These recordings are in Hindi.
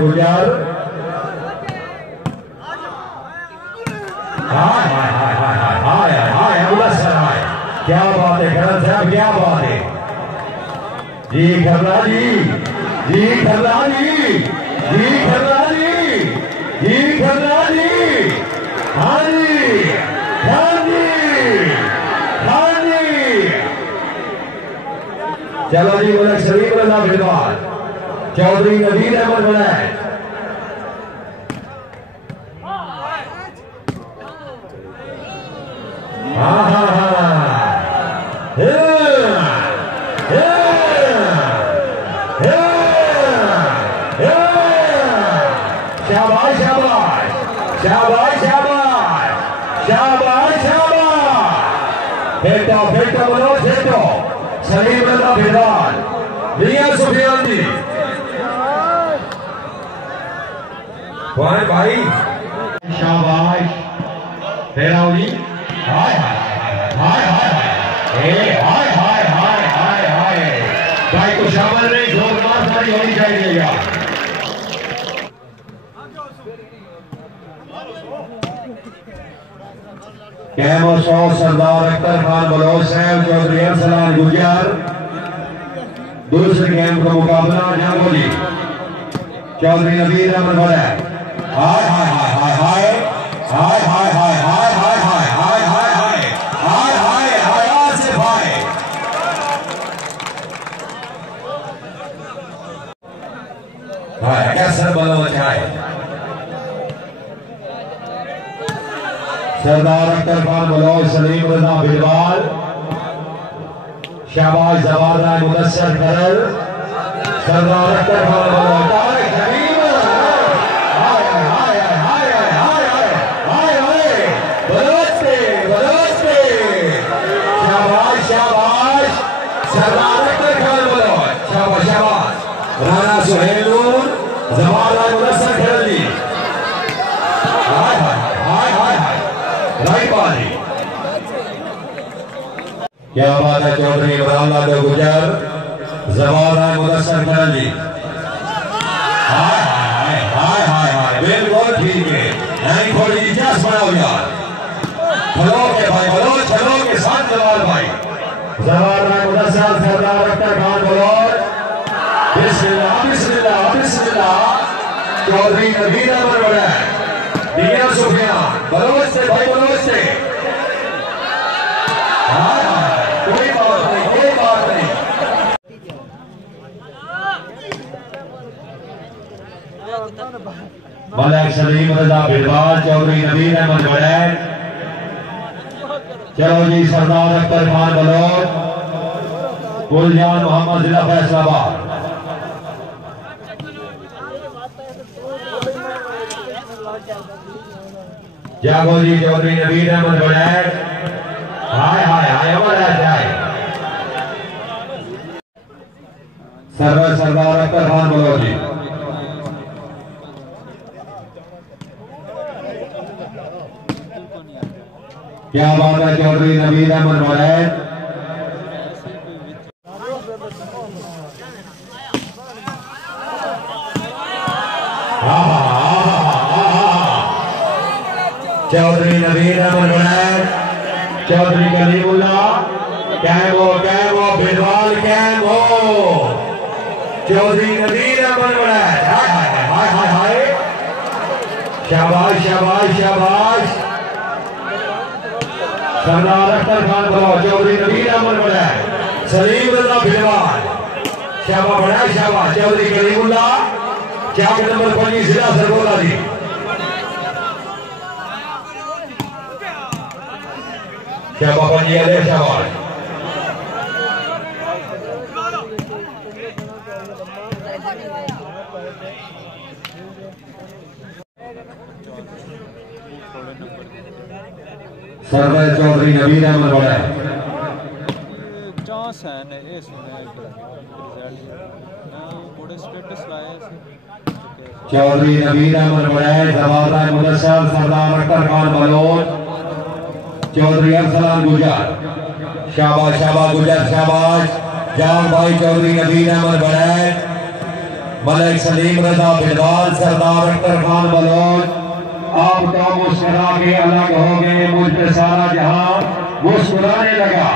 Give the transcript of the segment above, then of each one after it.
गुजर क्या बात है खरन साहब, क्या बात है जी खरला जी, जी खरला जी, जी खरला जी, जी खरला जी, हाँ जी, हाँ जी, हाँ जी। चलो जी बोले शरीफ रजा फिलहाल चौधरी नवीद अहमद बनाए। हाँ हाँ हाँ शाबाश शाबाश शाबाश शाबाश शाबाश शाबाश फेंटो फेंटो बोलो फेंटो शरीफ रजा फिलहाल मियां सुफियान जी भाई शाबाश फेराओ जी। हाय हाय हाय हाय हाय हाय हाय हाय हाय हाय भाई को शामिल नहीं, जोरदार ताली होनी चाहिए यार। कैमो सौ सरदार अख्तर खान बलोच साहब चौधरी अरसलान गुजर दूसरे गेम का मुकाबला जागो जी चौधरी नवीद अहमद बनाए। हाय हाय हाय हाय हाय हाय हाय हाय हाय हाय हाय हाय हाय हाय हाय हाय हाय आसिफ भाई हाय कैसर बलोच है सरदार अख्तर खान बलोच सलीम रजा बिलवाल शाबाश जवादा मुदस्सर करल सरदार अख्तर खान बलोच राणा सुहेलून जवाहर मुदस्सर खेली। हाय हाय हाय हाय हाय राइट बाली क्या बात है चौधरी इमरान लाल गुजर जवाहर मुदस्सर खेली। हाय हाय हाय हाय हाय बिल्कुल ठीक है, नहीं थोड़ी इजाजत बनाओ यार, चलो के भाई बोलो चलो के साथ जवाहर भाई जवाहर मुदस्सर सरदार अख्तर खान बोलो बिस्मिल्लाह बिस्मिल्लाह बिस्मिल्लाह चौधरी नवीद अहमद बनाए मियां सुफियान बलोच से भाई बलोच से। हाँ कोई बात नहीं कोई बात नहीं। मलक सलीम रजा बिलवाल चौधरी नवीद अहमद बनाए। चलो जी सरदार अख्तर खान बलोच गुलजान मोहम्मद जिला फैसलाबाद। जागो जी चौधरी नवीद अहमद बनाए। हाय हाय हाय हमारा जाए सरदार अख्तर खान बलोच जी। क्या बात है चौधरी नवीद अहमद बनाए। चौधरी नवीद अहमद बनाए चौधरी कलीमुल्ला कैमो कैमो बिलवाल कैमो चौधरी नवीद अहमद बनाए। हाय हाय हाय हाय हाय शाबाश शाबाश शाबाश सरदार अख्तर खान बलोच चौधरी नवीद अहमद बनाए सलीम रजा बिलवाल शाबाश बनाए शाबाश चौधरी कलीमुल्ला चाक नंबर 25 जिला सरगोदा जी। क्या बाबा जी अले शाबाश सरदार चौधरी नवीद अहमद बनाए। चौधरी नवीद अहमद बनाए जवाहर मुदस्सर सरदार अख्तर खान बलोच चौधरी अरसलान गुजर शाबाश शाबाश गुजर शाबाश जान भाई चौधरी नवीद अहमद बनाए मलिक सलीम रजा बिलवाल सरदार अख्तर खान बलोच। आप तो मुस्कुरा के अलग हो गए, मुझ पे सारा जहां मुस्कुराने लगा।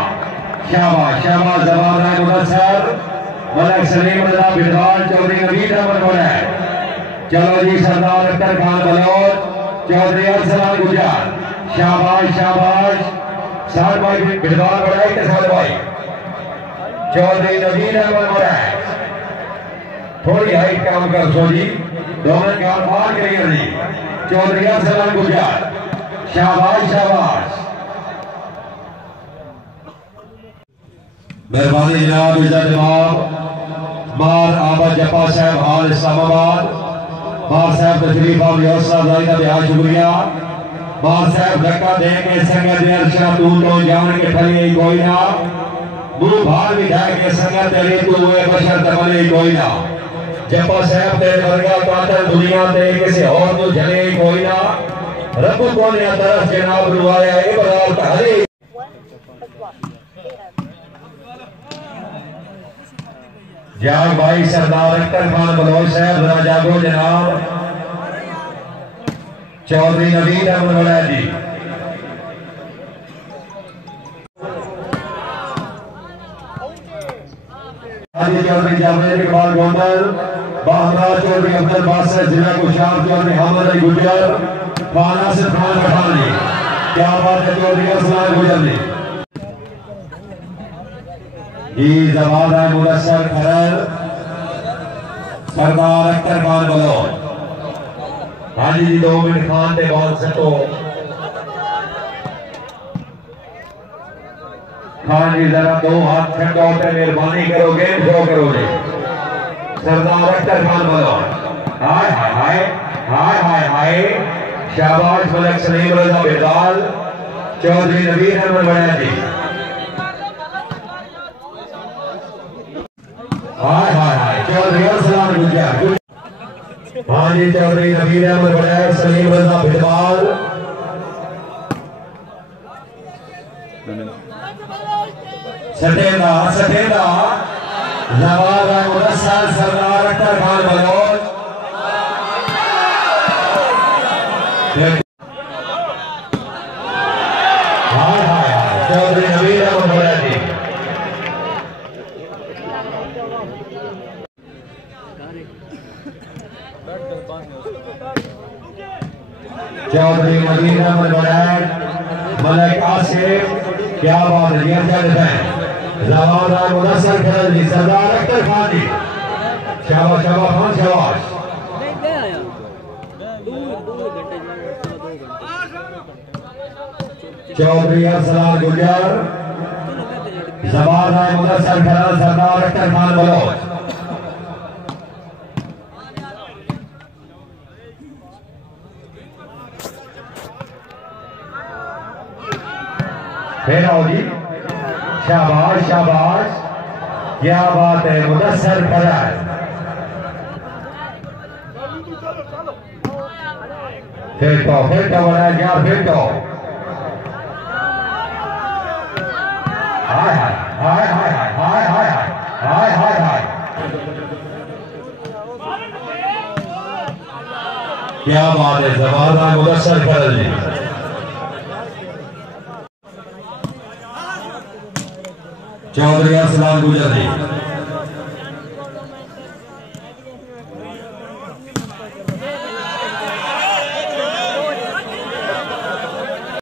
शाबाश शाबाश जवान मुदस्सर मलिक सलीम रजा बिलवाल चौधरी नवीद अहमद बोले। चलो जी सरदार अख्तर खान बलोच चौधरी अरसलान गुजर। शाबाश शाबाश साल भाई बिलवाल बढ़ाई के साल भाई चौधरी नवीद अहमद बोले। थोड़ी हाइट काम कर सो जी, दोनों का मार करिए जी। चौधरी अरसलान गुजर। शाबाश शाबाश मेहरबानी जनाब इज्जत जनाब मार आबा जपा साहब हाल इस्लामाबाद। मार साहब तशरीफ और हौसला अफजाई का बेहद शुक्रिया। मार साहब धक्का दे के संगत ने अर्शा तू तो जान के फली कोई ना मुंह भार बिठा के संगत तेरे तू हुए बशर तमले कोई ना। जपा साहब तेरे वर्गा कातल दुनिया ते किसी और तो जले कोई ना। रब को ने तरफ जनाब रुवाया ए बराल हरे जाग भाई सरदार अख्तर खान बलोच साहब जरा जागो जनाब। चौधरी नवीद अहमद बोले जी। चौधरी जावेद इकबाल गोंदल बहादुर चौधरी अब्दुल बासित जिला कुशार चौधरी हमद अली गुजर खाना से खान पठान जी। क्या बात है चौधरी अरसलान गुजर जी। जी जवान है मुदस्सर खरल सरदार अख्तर खान बलोच। हाँ जी 2 मिनट खान ते बॉल सटो खान जी जरा 2 हाथ ठंडो ते मेहरबानी करो गेम शो करो जी। सरदार अख्तर खान बलोच। हाय हाय हाय हाय हाय हाय शाबाश मलिक सलीम रजा बिलवाल चौधरी नवीद अहमद बोले जी। हाय हाय हाय चौधरी अरसलान गुजर। हाँ जी चौधरी नवीद अहमद बोले सलीम रजा बिलवाल। सटेगा सटेगा जवान है मुदस्सर सरदार अख्तर खान बलोच। हाय हाय हाय चौधरी नवीद अहमद बोले जी। चौधरी नवीद अहमद बोले मलिक आसिफ। क्या बात है जवान है मुदस्सर खरल जी सरदार अख्तर खान जी। शाबाश शाबाश खान शाबाश। चौधरी अरसलान गुजर जवान है मुदस्सर खरल सरदार अख्तर खान बलोच। फिर आओ जी। शाबाश शाबाश क्या बात है मुदस्सर खरल। फिर तो बनाया गया फिर तो हाय हाय हाय हाय हाय हाय हाय हाय हाय क्या बात है जवान मुदस्सर खरल जी। चौधरी अरसलान गुजर जी।